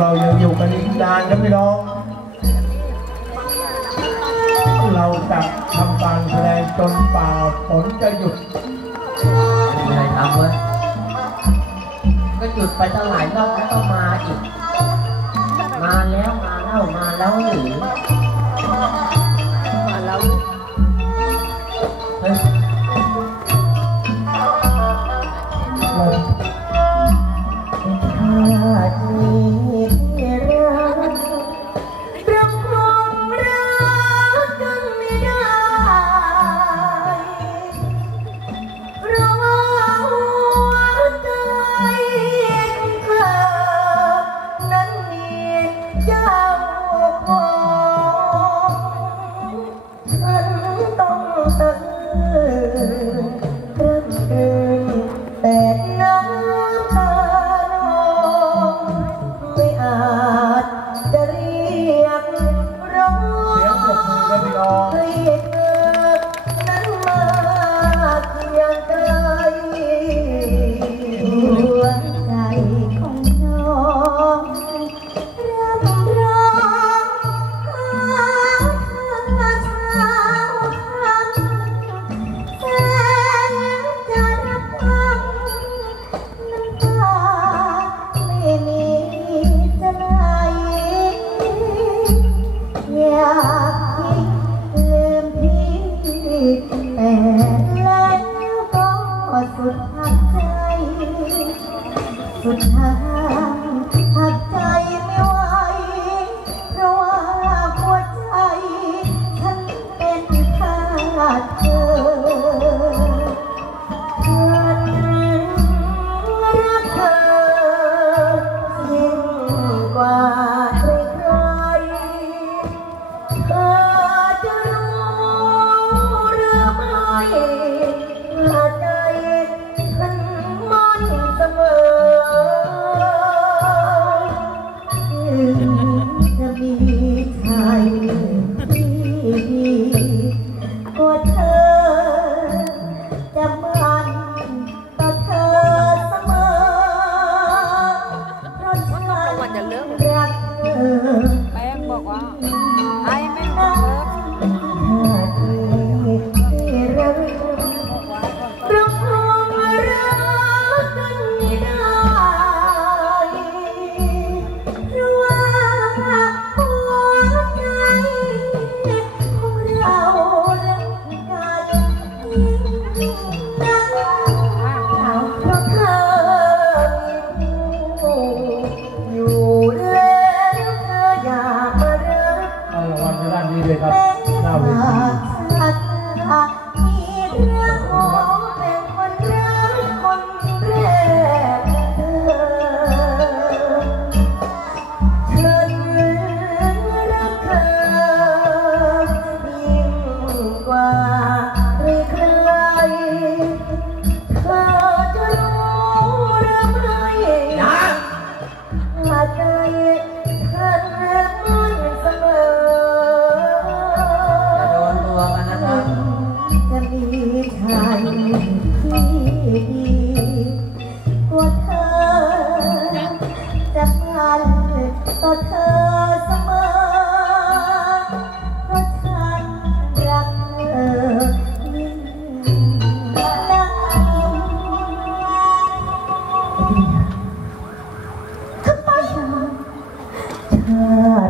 เรายังอยู่กันอีกนานนะพี่น้อง เราจะทำกางแสดงจนป่าฝนจะหยุดอะไรทำเว้ยก็หยุดไปตั้งหลายรอบแล้วก็มาอีก 始めます。她